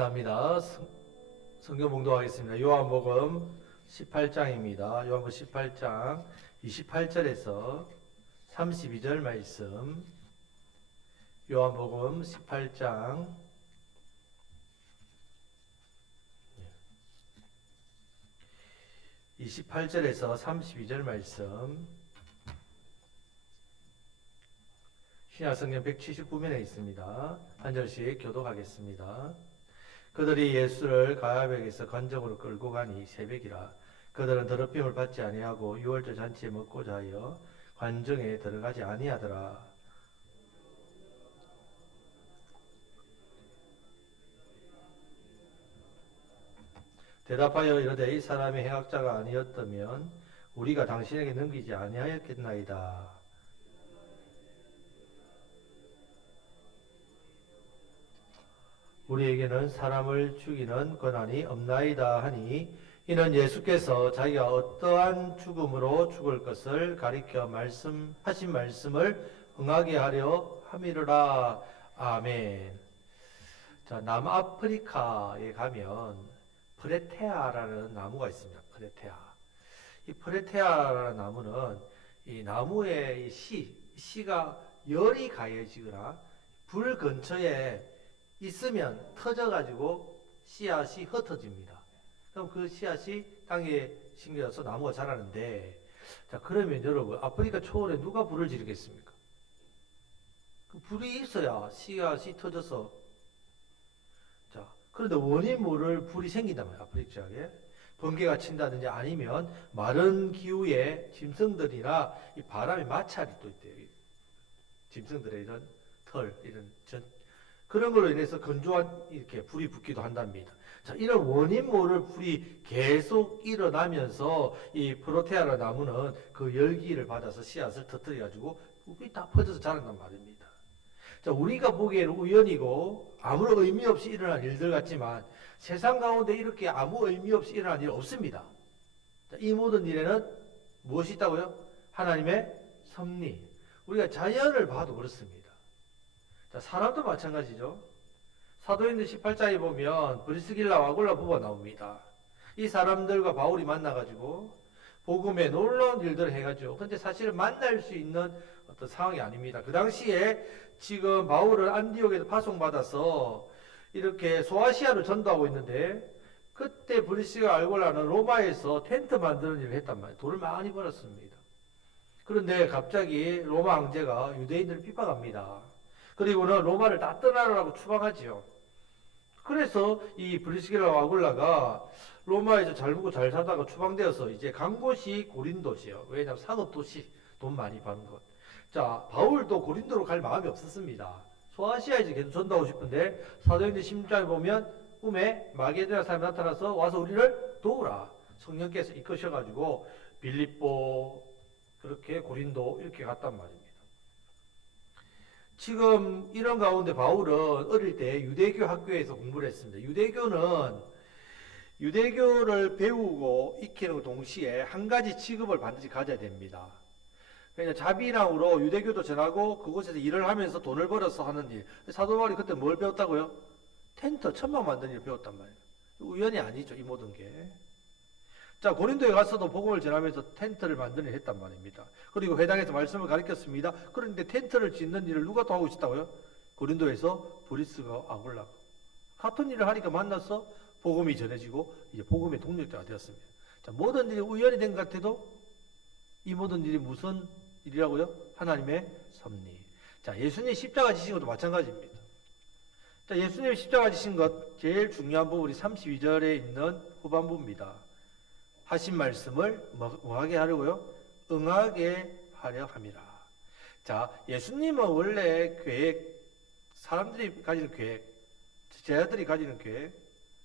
감사합니다. 성경 봉독하겠습니다. 요한복음 18장입니다. 요한복음 18장 28절에서 32절 말씀. 요한복음 18장 28절에서 32절 말씀. 신약성경 179면에 있습니다. 한 절씩 교독하겠습니다. 그들이 예수를 가야백에서 관정으로 끌고 가니 새벽이라. 그들은 더럽힘을 받지 아니하고 유월절 잔치에 먹고자 하여 관정에 들어가지 아니하더라. 대답하여 이르되 이 사람이 행악자가 아니었다면 우리가 당신에게 넘기지 아니하였겠나이다. 우리에게는 사람을 죽이는 권한이 없나이다 하니 이는 예수께서 자기가 어떠한 죽음으로 죽을 것을 가리켜 하신 말씀을 응하게 하려 함이로라. 아멘. 자, 남아프리카에 가면 프레테아라는 나무가 있습니다. 프레테아. 이 프레테아라는 나무는 이 나무의 씨가 열이 가해지거나 불 근처에 있으면 터져가지고 씨앗이 흩어집니다. 그럼 그 씨앗이 땅에 심겨져서 나무가 자라는데, 자, 그러면 여러분, 아프리카 초원에 누가 불을 지르겠습니까? 그 불이 있어야 씨앗이 터져서. 자, 그런데 원인 모를 불이 생긴단 말이에요, 아프리카 지역에. 번개가 친다든지 아니면 마른 기후에 짐승들이나 이 바람의 마찰이 또 있대요. 짐승들의 이런 털, 이런 그런 걸로 인해서 건조한 이렇게 불이 붙기도 한답니다. 자, 이런 원인 모를 불이 계속 일어나면서 이 프로테아라 나무는 그 열기를 받아서 씨앗을 터뜨려가지고 불이 다 퍼져서 자란단 말입니다. 자, 우리가 보기에는 우연이고 아무런 의미 없이 일어난 일들 같지만 세상 가운데 이렇게 아무 의미 없이 일어난 일 없습니다. 자, 이 모든 일에는 무엇이 있다고요? 하나님의 섭리. 우리가 자연을 봐도 그렇습니다. 자, 사람도 마찬가지죠. 사도행전 18장에 보면 브리스길라와 아굴라 부부가 나옵니다. 이 사람들과 바울이 만나가지고 복음에 놀라운 일들을 해가지고, 근데 사실은 만날 수 있는 어떤 상황이 아닙니다. 그 당시에 지금 바울은 안디옥에서 파송받아서 이렇게 소아시아로 전도하고 있는데, 그때 브리스길라 아굴라는 로마에서 텐트 만드는 일을 했단 말이에요. 돈을 많이 벌었습니다. 그런데 갑자기 로마 황제가 유대인들을 핍박합니다. 그리고는 로마를 다 떠나라고 추방하지요. 그래서 이 브리스길라와 아굴라가 로마에서 잘 먹고 잘 살다가 추방되어서 이제 간 곳이 고린도시요. 왜냐하면 상업도시, 돈 많이 버는 곳. 자, 바울도 고린도로 갈 마음이 없었습니다. 소아시아에서 계속 전도하고 싶은데 사도행전 16장에 보면 꿈에 마게도냐 사람이 나타나서 와서 우리를 도우라. 성령께서 이끄셔가지고 빌립보, 그렇게 고린도 이렇게 갔단 말입니다. 지금 이런 가운데 바울은 어릴 때 유대교 학교에서 공부를 했습니다. 유대교를 배우고 익히는 동시에 한 가지 직업을 반드시 가져야 됩니다. 그러니까 자비랑으로 유대교도 전하고 그곳에서 일을 하면서 돈을 벌어서 하는 일. 사도 바울이 그때 뭘 배웠다고요? 텐트, 천막 만드는 일을 배웠단 말이에요. 우연이 아니죠, 이 모든 게. 자, 고린도에 가서도 복음을 전하면서 텐트를 만드는 일을 했단 말입니다. 그리고 회당에서 말씀을 가르쳤습니다. 그런데 텐트를 짓는 일을 누가 더 하고 있었다고요? 고린도에서 브리스가 아굴라. 같은 일을 하니까 만나서 복음이 전해지고 이제 복음의 동력자가 되었습니다. 자, 모든 일이 우연이 된 것 같아도 이 모든 일이 무슨 일이라고요? 하나님의 섭리. 자, 예수님 십자가 지신 것도 마찬가지입니다. 자, 예수님 십자가 지신 것 제일 중요한 부분이 32절에 있는 후반부입니다. 하신 말씀을 뭐하게 하려고요? 응하게 하려 함이라. 자, 예수님은 원래 계획, 사람들이 가지는 계획, 제자들이 가지는 계획,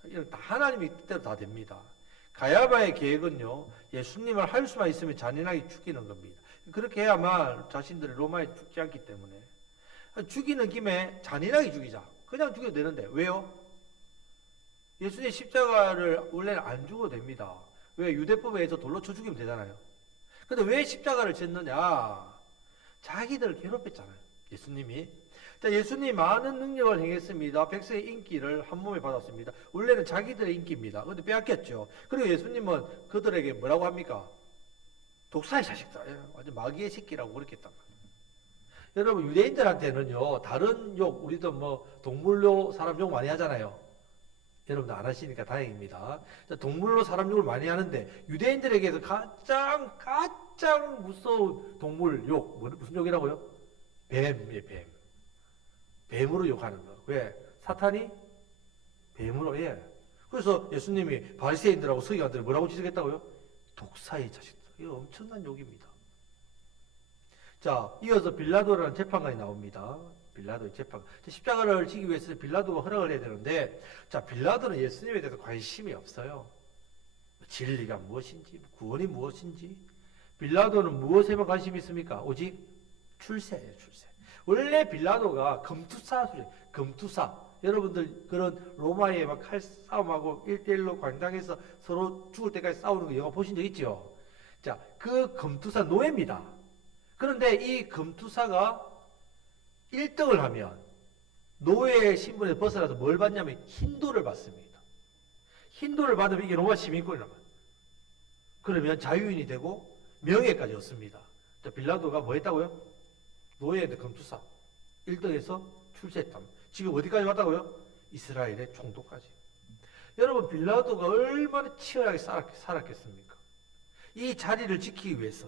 이런 다 하나님의 뜻대로 다 됩니다. 가야바의 계획은요, 예수님을 할 수만 있으면 잔인하게 죽이는 겁니다. 그렇게 해야만 자신들이 로마에 죽지 않기 때문에. 죽이는 김에 잔인하게 죽이자. 그냥 죽여도 되는데, 왜요? 예수님 십자가를 원래는 안 죽어도 됩니다. 왜? 유대법에 의해서 돌로 쳐 죽이면 되잖아요. 근데 왜 십자가를 졌느냐? 자기들을 괴롭혔잖아요, 예수님이. 자, 예수님이 많은 능력을 행했습니다. 백성의 인기를 한 몸에 받았습니다. 원래는 자기들의 인기입니다. 그런데 빼앗겼죠. 그리고 예수님은 그들에게 뭐라고 합니까? 독사의 자식들, 완전 마귀의 새끼라고 그렇게 했단 말이에요. 여러분, 유대인들한테는요, 다른 욕, 우리도 뭐 동물로 사람 욕 많이 하잖아요. 여러분들 안 하시니까 다행입니다. 자, 동물로 사람 욕을 많이 하는데 유대인들에게서 가장 무서운 동물 욕, 무슨 욕이라고요? 뱀이에요, 뱀. 뱀으로 욕하는 거. 왜? 사탄이 뱀으로, 예. 그래서 예수님이 바리새인들하고 서기관들을 뭐라고 지적했다고요? 독사의 자식들. 이거 엄청난 욕입니다. 자, 이어서 빌라도라는 재판관이 나옵니다. 빌라도의 재판. 십자가를 지기 위해서 빌라도가 허락을 해야 되는데, 자, 빌라도는 예수님에 대해서 관심이 없어요. 진리가 무엇인지, 구원이 무엇인지. 빌라도는 무엇에만 관심이 있습니까? 오직 출세예요, 출세. 원래 빌라도가 검투사. 여러분들 그런 로마에 막 칼싸움하고 1대1로 광장에서 서로 죽을 때까지 싸우는 거 영화 보신 적 있죠? 자, 그 검투사 노예입니다. 그런데 이 검투사가 1등을 하면 노예의 신분에서 벗어나서 뭘 받냐면 흰도를 받습니다. 흰도를 받으면 이게 로마 시민권이란 말이에요. 그러면 자유인이 되고 명예까지 얻습니다. 자, 빌라도가 뭐 했다고요? 노예인데 검투사 1등에서 출세했답니다. 지금 어디까지 왔다고요? 이스라엘의 총독까지. 여러분, 빌라도가 얼마나 치열하게 살았겠습니까? 이 자리를 지키기 위해서.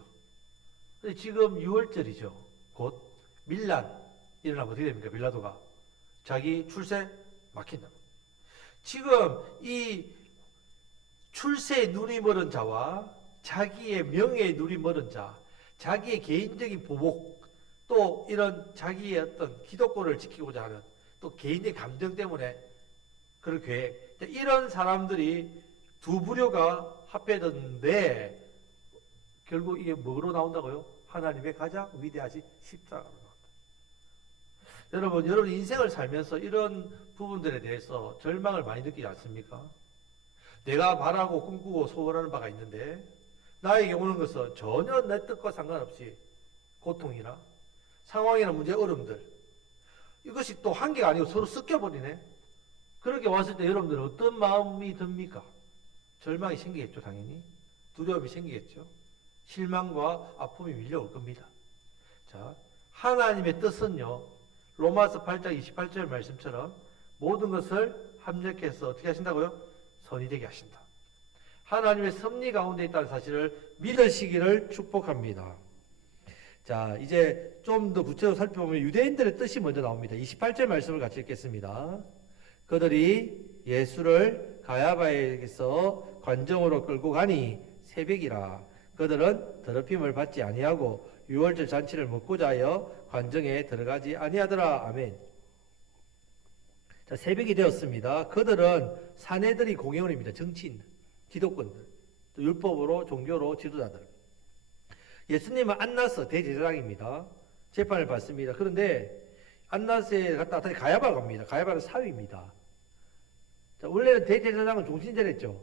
지금 6월절이죠. 곧 밀란 일어나면 어떻게 됩니까? 빌라도가 자기 출세 막힌다. 지금 이 출세에 눈이 멀은 자와 자기의 명예에 눈이 멀은 자, 자기의 개인적인 보복, 또 이런 자기의 어떤 기독권을 지키고자 하는 또 개인의 감정 때문에 그런 계획, 이런 사람들이 두 부류가 합해졌는데 결국 이게 뭐로 나온다고요? 하나님의 가장 위대하신 십자가로 나온다. 여러분 인생을 살면서 이런 부분들에 대해서 절망을 많이 느끼지 않습니까? 내가 바라고 꿈꾸고 소원하는 바가 있는데 나에게 오는 것은 전혀 내 뜻과 상관없이 고통이나 상황이나 문제, 어려움들, 이것이 또 한계가 아니고 서로 섞여버리네. 그렇게 왔을 때 여러분들은 어떤 마음이 듭니까? 절망이 생기겠죠, 당연히. 두려움이 생기겠죠. 실망과 아픔이 밀려올 겁니다. 자, 하나님의 뜻은요, 로마서 8장 28절 말씀처럼 모든 것을 합력해서 어떻게 하신다고요? 선이 되게 하신다. 하나님의 섭리 가운데 있다는 사실을 믿으시기를 축복합니다. 자, 이제 좀 더 구체적으로 살펴보면 유대인들의 뜻이 먼저 나옵니다. 28절 말씀을 같이 읽겠습니다. 그들이 예수를 가야바에게서 관정으로 끌고 가니 새벽이라. 그들은 더럽힘을 받지 아니하고 유월절 잔치를 먹고자 하여 관정에 들어가지 아니하더라. 아멘. 자, 새벽이 되었습니다. 그들은 사내들이 공회원입니다. 정치인, 기독권들, 또 율법으로 종교로 지도자들. 예수님은 안나스 대제사장입니다. 재판을 받습니다. 그런데 안나스에 갔다 다시 가야바 갑니다. 가야바는 사위입니다. 자, 원래는 대제사장은 종신제랬죠.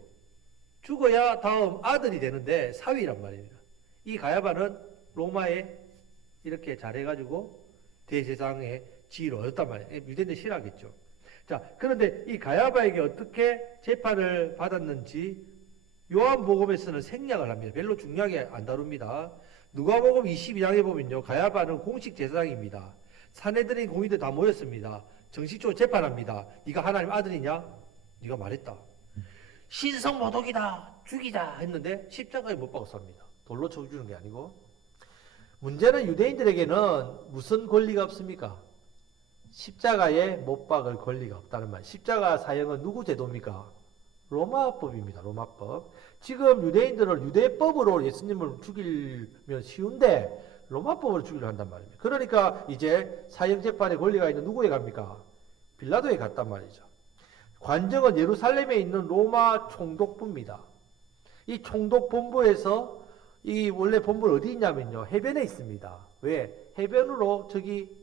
죽어야 다음 아들이 되는데 사위란 말입니다. 이 가야바는 로마에 이렇게 잘해가지고 대제사장의 지위를 얻었단 말이에요. 유대인들 싫어하겠죠. 자, 그런데 이 가야바에게 어떻게 재판을 받았는지 요한복음에서는 생략을 합니다. 별로 중요하게 안 다룹니다. 누가복음 22장에 보면요, 가야바는 공식 제사장입니다. 사내들인 공의들 다 모였습니다. 정식적으로 재판합니다. 네가 하나님 아들이냐? 네가 말했다. 신성모독이다, 죽이자 했는데 십자가에 못 박았습니다. 돌로 쳐주는 게 아니고. 문제는 유대인들에게는 무슨 권리가 없습니까? 십자가에 못 박을 권리가 없다는 말. 십자가 사형은 누구 제도입니까? 로마법입니다. 로마법. 지금 유대인들은 유대법으로 예수님을 죽이면 쉬운데 로마법으로 죽이려 한단 말입니다. 그러니까 이제 사형재판의 권리가 있는 누구에 갑니까? 빌라도에 갔단 말이죠. 관정은 예루살렘에 있는 로마 총독부입니다. 이 총독본부에서 이 원래 본부는 어디 있냐면요, 해변에 있습니다. 왜? 해변으로 저기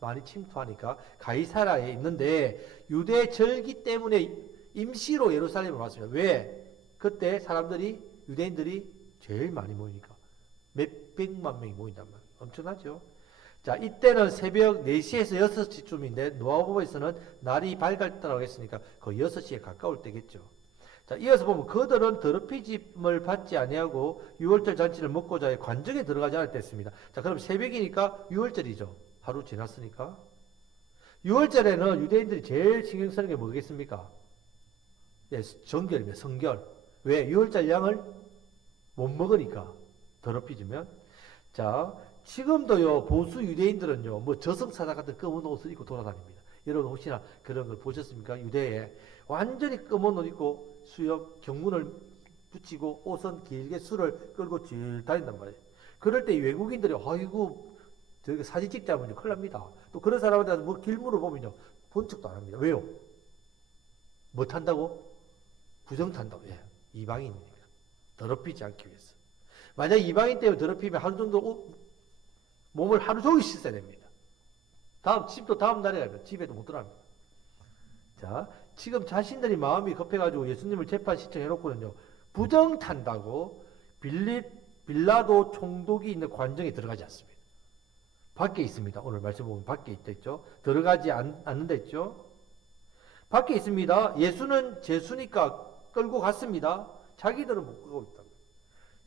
많이 침투하니까 가이사라에 있는데 유대 절기 때문에 임시로 예루살렘으로 왔습니다. 왜? 그때 사람들이, 유대인들이 제일 많이 모이니까 몇백만 명이 모인단 말이에요. 엄청나죠? 자, 이때는 새벽 4시에서 6시쯤인데 노아복음에서는 날이 밝았다고 했으니까 거의 6시에 가까울 때겠죠. 자, 이어서 보면 그들은 더럽히짐을 받지 아니하고 유월절 잔치를 먹고자 해 관정에 들어가지 않을 때였습니다. 자, 그럼 새벽이니까 유월절이죠. 하루 지났으니까. 유월절에는 유대인들이 제일 신경 쓰는 게 뭐겠습니까? 예, 정결입니다. 성결. 왜? 유월절 양을 못 먹으니까. 더럽히지면. 자, 지금도요, 보수 유대인들은요, 뭐 저승사자 같은 검은 옷을 입고 돌아다닙니다. 여러분 혹시나 그런 걸 보셨습니까? 유대에 완전히 검은 옷 입고 수염, 경문을 붙이고 옷은 길게 술을 끌고 질 다닌단 말이에요. 그럴 때 외국인들이 아이고 저기 사진 찍자면요 큰일 납니다. 또 그런 사람한테 뭐 길물을 보면요 본 척도 안 합니다. 왜요? 뭐 탄다고? 부정 탄다고. 예. 이방인입니다. 더럽히지 않기 위해서. 만약 이방인 때문에 더럽히면 하루 정도 몸을 하루 종일 씻어야 됩니다. 집도 다음 날에 가면 집에도 못 들어갑니다. 자, 지금 자신들이 마음이 급해가지고 예수님을 재판 신청해놓고는요, 부정 탄다고 빌라도 총독이 있는 관정에 들어가지 않습니다. 밖에 있습니다. 오늘 말씀 보면 밖에 있죠. 들어가지 않는다 했죠. 밖에 있습니다. 예수는 제수니까 끌고 갔습니다. 자기들은 못 끌고 있다.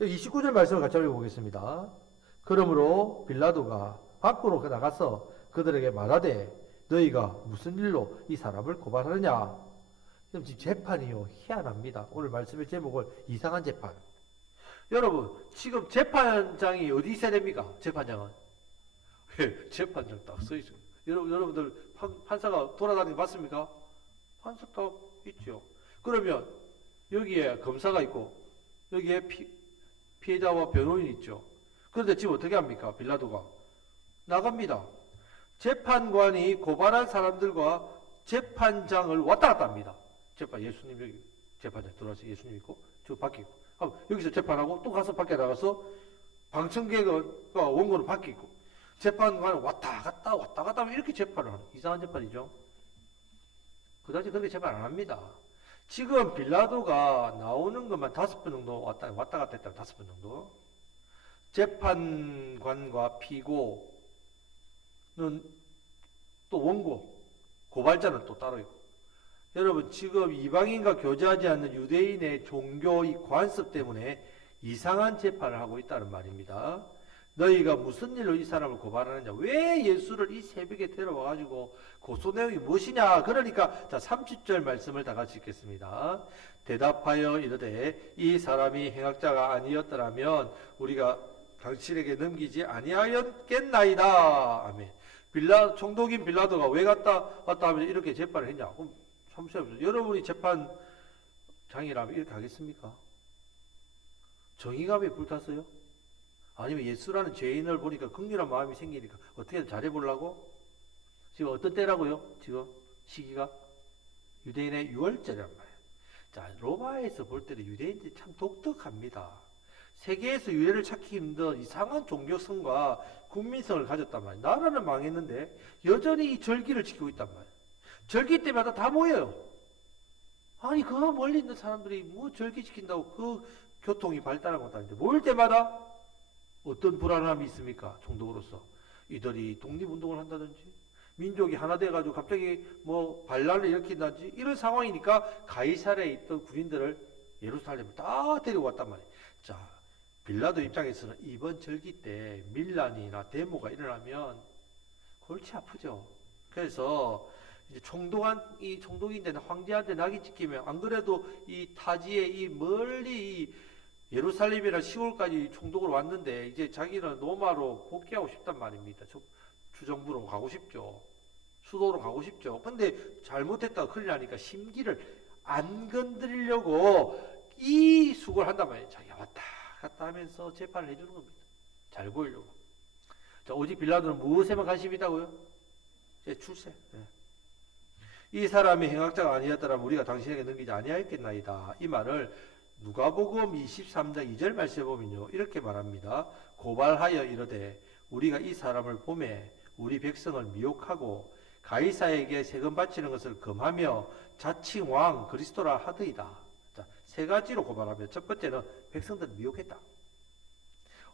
29절 말씀을 같이 읽어보겠습니다. 그러므로 빌라도가 밖으로 나가서 그들에게 말하되 너희가 무슨 일로 이 사람을 고발하느냐. 지금 재판이요 희한합니다. 오늘 말씀의 제목을 이상한 재판. 여러분 지금 재판장이 어디 있어야 됩니까? 재판장은 재판장 딱 서 있어요. 여러분들 판사가 돌아다니는 거 봤습니까? 판사 딱 있죠. 그러면 여기에 검사가 있고 여기에 피해자와 변호인이 있죠. 그런데 지금 어떻게 합니까? 빌라도가 나갑니다. 재판관이 고발한 사람들과 재판장을 왔다 갔다 합니다. 예수님 여기 재판장 들어와서 예수님 있고 저 밖에 있고 여기서 재판하고 또 가서 밖에 나가서 방청객과 원고는 밖에 있고 재판관은 왔다 갔다 하면 이렇게 재판을 하는 이상한 재판이죠. 그 당시 그렇게 재판 안 합니다. 지금 빌라도가 나오는 것만 5번 정도 왔다 갔다 했다면 5번 정도. 재판관과 피고는 또 원고, 고발자는 또 따로 있고. 여러분 지금 이방인과 교제하지 않는 유대인의 종교 이 관습 때문에 이상한 재판을 하고 있다는 말입니다. 너희가 무슨 일로 이 사람을 고발하느냐? 왜 예수를 이 새벽에 데려와가지고 고소 내용이 무엇이냐? 그러니까 자 30절 말씀을 다 같이 읽겠습니다. 대답하여 이르되 이 사람이 행악자가 아니었더라면 우리가 당신에게 넘기지 아니하였겠나이다. 아멘. 총독인 빌라도가 왜 왔다 하면 이렇게 재판을 했냐? 그럼 참으세요. 여러분이 재판장이라면 이렇게 하겠습니까? 정의감에 불탔어요? 아니면 예수라는 죄인을 보니까 긍휼한 마음이 생기니까 어떻게든 잘해보려고? 지금 어떤 때라고요? 지금 시기가? 유대인의 유월절이란 말이에요. 자, 로마에서 볼 때는 유대인들이 참 독특합니다. 세계에서 유해를 찾기 힘든 이상한 종교성과 국민성을 가졌단 말이에요. 나라는 망했는데 여전히 이 절기를 지키고 있단 말이에요. 절기 때마다 다 모여요. 아니 그 멀리 있는 사람들이 뭐 절기 지킨다고 그 교통이 발달한 것도 아닌데 모일 때마다 어떤 불안함이 있습니까? 총독으로서 이들이 독립운동을 한다든지 민족이 하나 돼가지고 갑자기 뭐 반란을 일으킨다든지 이런 상황이니까 가이사랴에 있던 군인들을 예루살렘에 다 데려왔단 말이에요. 자, 빌라도 입장에서는 이번 절기 때 밀란이나 데모가 일어나면 골치 아프죠. 그래서 이제 총독인데 황제한테 낙이 찍히면 안 그래도 이 타지에 이 멀리 이 예루살렘이나 시골까지 총독으로 왔는데 이제 자기는 로마로 복귀하고 싶단 말입니다. 주정부로 가고 싶죠. 수도로 가고 싶죠. 근데 잘못했다가 큰일 나니까 심기를 안 건드리려고 이 수고를 한단 말이에요. 자기가 왔다 갔다 하면서 재판을 해주는 겁니다. 잘 보이려고. 자, 오직 빌라도는 무엇에만 관심이 있다고요? 출세. 네. 이 사람이 행악자가 아니었더라면 우리가 당신에게 넘기지 아니하였겠나이다. 이 말을 누가복음 23장 2절 말씀에 보면요 이렇게 말합니다. 고발하여 이르되 우리가 이 사람을 보매 우리 백성을 미혹하고 가이사에게 세금 바치는 것을 금하며 자칭 왕 그리스도라 하더이다. 자, 세 가지로 고발하며 첫 번째는 백성들을 미혹했다.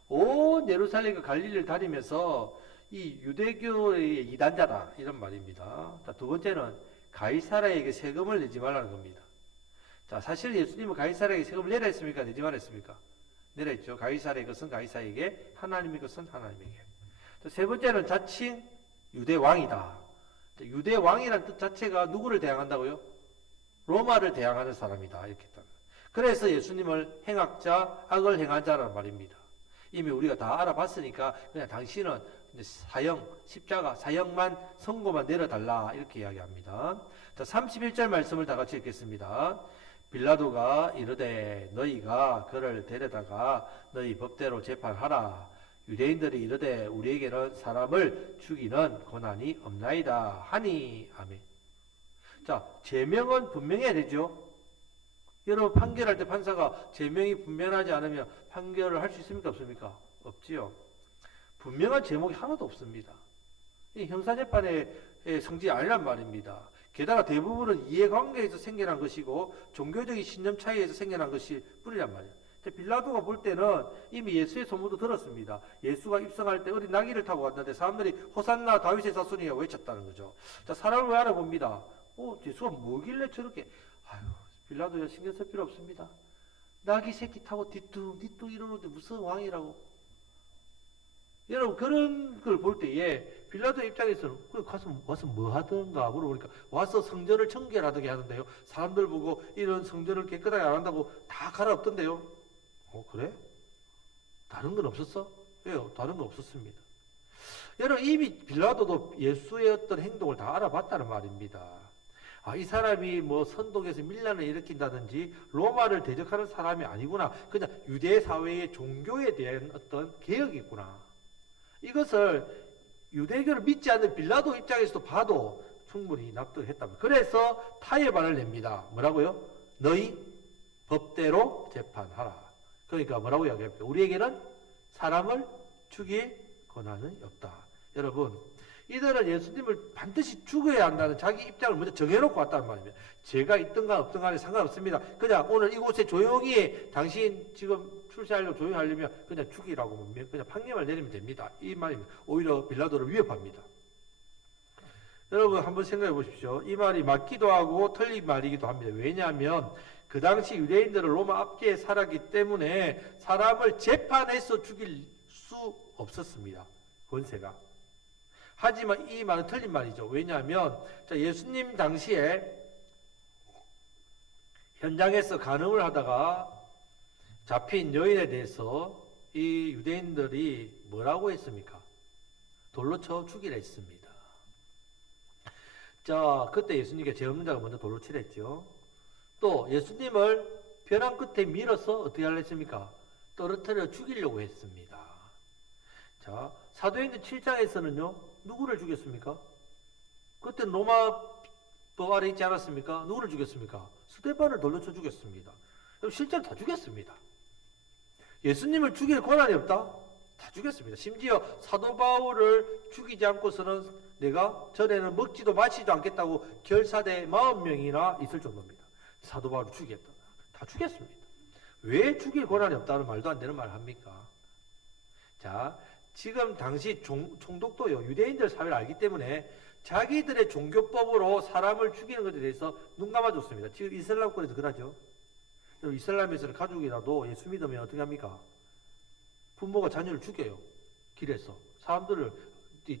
온 예루살렘과 갈릴리를 다니면서 이 유대교의 이단자다 이런 말입니다. 자, 두 번째는 가이사라에게 세금을 내지 말라는 겁니다. 자, 사실 예수님은 가이사라에게 세금을 내라 했습니까? 내지 말라 했습니까? 내라 했죠. 가이사라의 것은 가이사에게, 하나님의 것은 하나님에게. 자, 세 번째는 자칭 유대왕이다. 유대왕이라는 뜻 자체가 누구를 대항한다고요? 로마를 대항하는 사람이다. 이렇게 했다. 그래서 예수님을 행악자, 악을 행한 자라는 말입니다. 이미 우리가 다 알아봤으니까 그냥 당신은 사형, 십자가, 사형만, 선고만 내려달라 이렇게 이야기합니다. 자, 31절 말씀을 다 같이 읽겠습니다. 빌라도가 이르되 너희가 그를 데려다가 너희 법대로 재판하라. 유대인들이 이르되 우리에게는 사람을 죽이는 권한이 없나이다 하니. 아멘. 자, 제명은 분명해야 되죠. 여러분 판결할 때 판사가 제명이 분명하지 않으면 판결을 할 수 있습니까? 없습니까? 없지요. 분명한 제목이 하나도 없습니다. 이 형사재판의 성질이 아니란 말입니다. 게다가 대부분은 이해관계에서 생겨난 것이고 종교적인 신념 차이에서 생겨난 것이 뿐이란 말이에요. 빌라도가 볼 때는 이미 예수의 소문도 들었습니다. 예수가 입성할 때 어린 나귀를 타고 왔는데 사람들이 호산나 다윗의 자손이야 외쳤다는 거죠. 자, 사람을 왜 알아봅니다. 예수가 뭐길래 저렇게, 빌라도야 신경 쓸 필요 없습니다. 나귀 새끼 타고 뒤뚱 이러는데 무슨 왕이라고. 여러분 그런 걸 볼 때에 빌라도 입장에서는 와서 뭐 하던가 물어보니까 와서 성전을 청결하게 하던데요. 사람들 보고 이런 성전을 깨끗하게 안 한다고 다 갈아엎던데요. 그래? 다른 건 없었어? 왜요? 다른 건 없었습니다. 여러분 이미 빌라도도 예수의 어떤 행동을 다 알아봤다는 말입니다. 이 사람이 뭐 선동해서 밀란을 일으킨다든지 로마를 대적하는 사람이 아니구나. 그냥 유대 사회의 종교에 대한 어떤 개혁이 있구나. 이것을 유대교를 믿지 않는 빌라도 입장에서도 봐도 충분히 납득했답니다. 그래서 타협안을 냅니다. 뭐라고요? 너희 법대로 재판하라. 그러니까 뭐라고 이야기합니까? 우리에게는 사람을 죽일 권한은 없다. 여러분 이들은 예수님을 반드시 죽여야 한다는 자기 입장을 먼저 정해놓고 왔다는 말입니다. 제가 있든가 없든 간에 상관없습니다. 그냥 오늘 이곳에 조용히 당신 지금 출세하려고 조용히 하려면 그냥 죽이라고 그냥 판결을 내리면 됩니다. 이 말입니다. 오히려 빌라도를 위협합니다. 여러분 한번 생각해 보십시오. 이 말이 맞기도 하고 틀린 말이기도 합니다. 왜냐하면 그 당시 유대인들은 로마 압제에 살았기 때문에 사람을 재판해서 죽일 수 없었습니다. 권세가. 하지만 이 말은 틀린 말이죠. 왜냐하면 예수님 당시에 현장에서 간음을 하다가 잡힌 여인에 대해서 이 유대인들이 뭐라고 했습니까? 돌로 쳐 죽이라 했습니다. 자, 그때 예수님께 죄 없는 자가 먼저 돌로 치라 했죠. 또 예수님을 벼랑 끝에 밀어서 어떻게 하려 했습니까? 떨어뜨려 죽이려고 했습니다. 자, 사도행전 7장에서는요. 누구를 죽였습니까? 그때 로마 법 아래 있지 않았습니까? 누구를 죽였습니까? 스데반을 돌려 쳐 죽였습니다. 실제로 다 죽였습니다. 예수님을 죽일 권한이 없다? 다 죽였습니다. 심지어 사도 바울을 죽이지 않고서는 내가 전에는 먹지도 마시지도 않겠다고 결사대 40명이나 있을 정도입니다. 사도 바울을 죽이겠다. 다 죽였습니다. 왜 죽일 권한이 없다는 말도 안 되는 말을 합니까? 자, 지금 당시 총독도요, 유대인들 사회를 알기 때문에 자기들의 종교법으로 사람을 죽이는 것에 대해서 눈 감아줬습니다. 지금 이슬람권에서 그러죠. 이슬람에서는 가족이라도 예수 믿으면 어떻게 합니까? 부모가 자녀를 죽여요. 길에서. 사람들을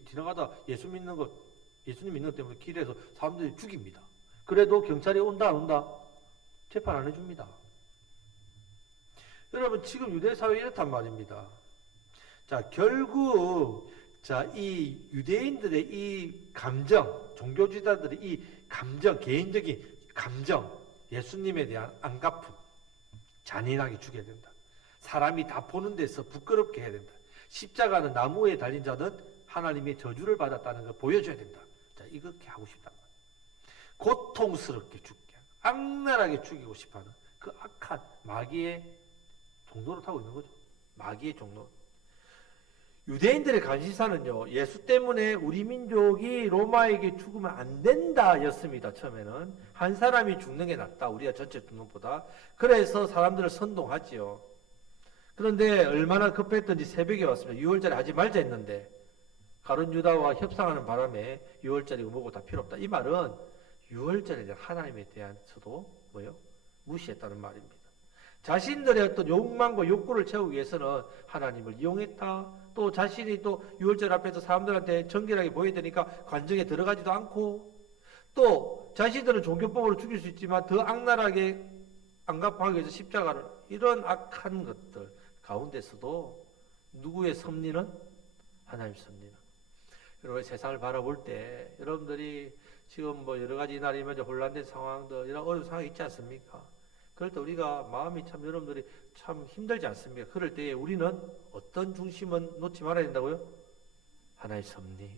지나가다 예수님 믿는 것 때문에 길에서 사람들이 죽입니다. 그래도 경찰이 온다 안 온다? 재판 안 해줍니다. 여러분 지금 유대사회 이렇단 말입니다. 자, 결국 이 유대인들의 이 감정, 종교지도자들의 이 감정, 개인적인 감정, 예수님에 대한 안갚음, 잔인하게 죽여야 된다. 사람이 다 보는 데서 부끄럽게 해야 된다. 십자가는 나무에 달린 자는 하나님의 저주를 받았다는 걸 보여줘야 된다. 자, 이렇게 하고 싶단 말이에요. 고통스럽게 죽게, 악랄하게 죽이고 싶어하는 그 악한 마귀의 종로를 타고 있는 거죠. 마귀의 종로. 유대인들의 관심사는요, 예수 때문에 우리 민족이 로마에게 죽으면 안 된다 였습니다. 처음에는 한 사람이 죽는 게 낫다, 우리가 전체 죽는 것보다. 그래서 사람들을 선동하지요. 그런데 얼마나 급했던지 새벽에 왔습니다. 6월절에 하지 말자 했는데 가룟 유다와 협상하는 바람에 6월절이고 뭐고 다 필요 없다. 이 말은 6월절에 대한 하나님에 대한서도 뭐요? 무시했다는 말입니다. 자신들의 어떤 욕망과 욕구를 채우기 위해서는 하나님을 이용했다. 또 자신이 또 6월절 앞에서 사람들한테 정결하게 보여야 되니까 관정에 들어가지도 않고, 또 자신들은 종교법으로 죽일 수 있지만 더 악랄하게 안갚하기 위해서 십자가를, 이런 악한 것들 가운데서도 누구의 섭리는? 하나님 섭리는. 여러분, 세상을 바라볼 때 여러분들이 지금 뭐 여러 가지 이날이면 혼란된 상황들, 이런 어려운 상황이 있지 않습니까? 그럴 때 우리가 마음이 참, 여러분들이 참 힘들지 않습니까? 그럴 때에 우리는 어떤 중심은 놓지 말아야 된다고요? 하나의 섭리.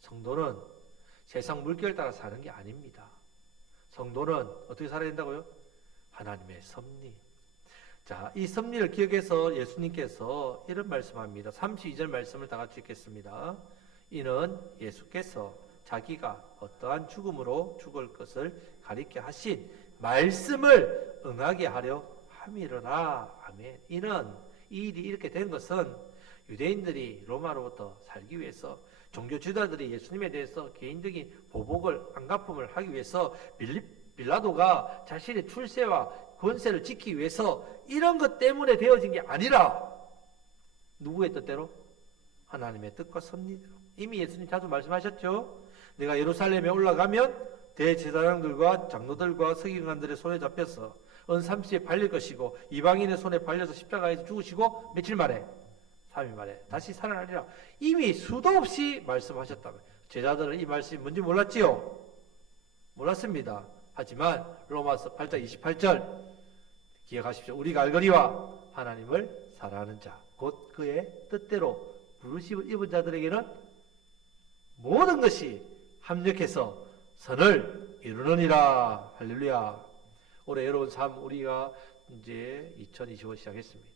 성도는 세상 물결 따라 사는 게 아닙니다. 성도는 어떻게 살아야 된다고요? 하나님의 섭리. 자, 이 섭리를 기억해서 예수님께서 이런 말씀합니다. 32절 말씀을 다 같이 읽겠습니다. 이는 예수께서 자기가 어떠한 죽음으로 죽을 것을 가리켜 하신 말씀을 응하게 하려 함이로라. 아멘. 이는, 이 일이 이렇게 된 것은 유대인들이 로마로부터 살기 위해서, 종교 지도자들이 예수님에 대해서 개인적인 보복을, 안갚음을 하기 위해서 빌라도가 자신의 출세와 권세를 지키기 위해서 이런 것 때문에 되어진 게 아니라 누구의 뜻대로? 하나님의 뜻과 섭리대로. 이미 예수님 자주 말씀하셨죠. 내가 예루살렘에 올라가면 대제사장들과 장로들과 서기관들의 손에 잡혀서 은 30에 팔릴 것이고 이방인의 손에 팔려서 십자가에서 죽으시고 며칠 만에, 3일 만에 다시 살아나리라. 이미 수도 없이 말씀하셨다면 제자들은 이 말씀이 뭔지 몰랐지요? 몰랐습니다. 하지만 로마서 8장 28절 기억하십시오. 우리가 알거니와 하나님을 사랑하는 자 곧 그의 뜻대로 부르심을 입은 자들에게는 모든 것이 합력해서 선을 이루느니라. 할렐루야. 올해 여러분 삶, 우리가 이제 2025 시작했습니다.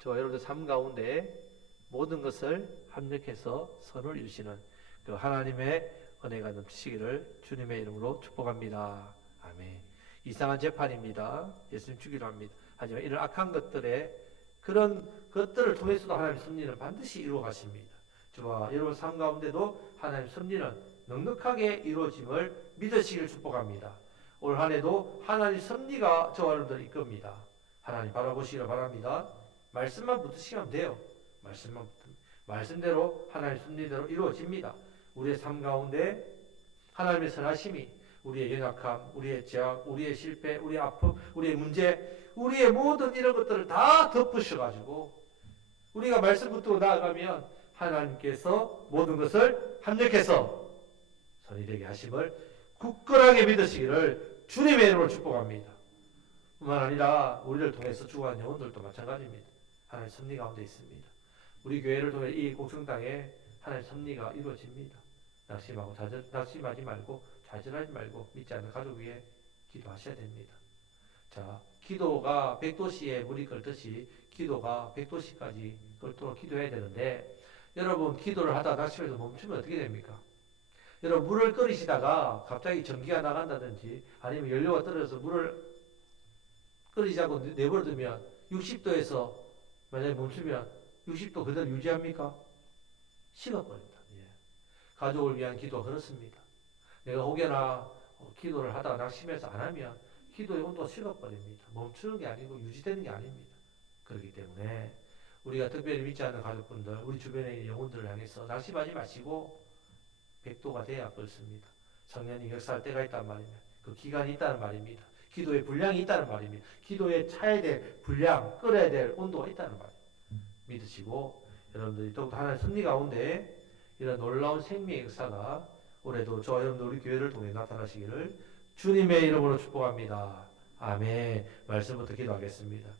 저 여러분들 삶 가운데 모든 것을 합력해서 선을 이루시는 그 하나님의 은혜가 넘치시기를 주님의 이름으로 축복합니다. 아멘. 이상한 재판입니다. 예수님 주기로 합니다. 하지만 이런 악한 것들의 그런 것들을 통해서도 하나님의 섭리는 반드시 이루어 가십니다. 저와 여러분 삶 가운데도 하나님의 섭리는 넉넉하게 이루어짐을 믿으시길 축복합니다. 올 한 해도 하나님의 섭리가 저와 여러분들을 이끕니다. 하나님 바라보시기를 바랍니다. 말씀만 붙으시면 돼요. 말씀대로 하나님의 섭리대로 이루어집니다. 우리의 삶 가운데 하나님의 선하심이 우리의 연약함, 우리의 죄악, 우리의 실패, 우리의 아픔, 우리의 문제, 우리의 모든 이런 것들을 다 덮으셔가지고 우리가 말씀 붙들고 나아가면 하나님께서 모든 것을 합력해서 선이 되게 하심을 굳건하게 믿으시기를 주님의 이름으로 축복합니다. 뿐만 아니라 우리를 통해서 죽어가는 영혼들도 마찬가지입니다. 하나님의 섭리 가운데 있습니다. 우리 교회를 통해 이 곡성 땅에 하나님의 섭리가 이루어집니다. 낙심하지 말고 좌절하지 말고 믿지 않는 가족 위해 기도하셔야 됩니다. 자, 기도가 백도시에 물이 끓듯이 기도가 백도시까지 끓도록 기도해야 되는데, 여러분 기도를 하다 낙심해서 멈추면 어떻게 됩니까? 여러분 물을 끓이시다가 갑자기 전기가 나간다든지 아니면 연료가 떨어져서 물을 끓이지 않고 내버려두면 60도에서 만약에 멈추면 60도 그대로 유지합니까? 식어버립니다. 예. 가족을 위한 기도 그렇습니다. 내가 혹여나 기도를 하다가 낙심해서 안 하면 기도의 온도가 식어버립니다. 멈추는 게 아니고 유지되는 게 아닙니다. 그렇기 때문에 우리가 특별히 믿지 않는 가족분들, 우리 주변에 있는 영혼들을 향해서 낙심하지 마시고 100도가 돼야 그렇습니다. 성령이 역사할 때가 있단 말입니다. 그 기간이 있다는 말입니다. 기도의 분량이 있다는 말입니다. 기도에 차야 될 분량, 끓여야 될 온도가 있다는 말입니다. 믿으시고 여러분들이 더욱 하나님의 섭리 가운데 이런 놀라운 생명의 역사가 올해도 저와 여러분들 우리 교회를 통해 나타나시기를 주님의 이름으로 축복합니다. 아멘. 말씀부터 기도하겠습니다.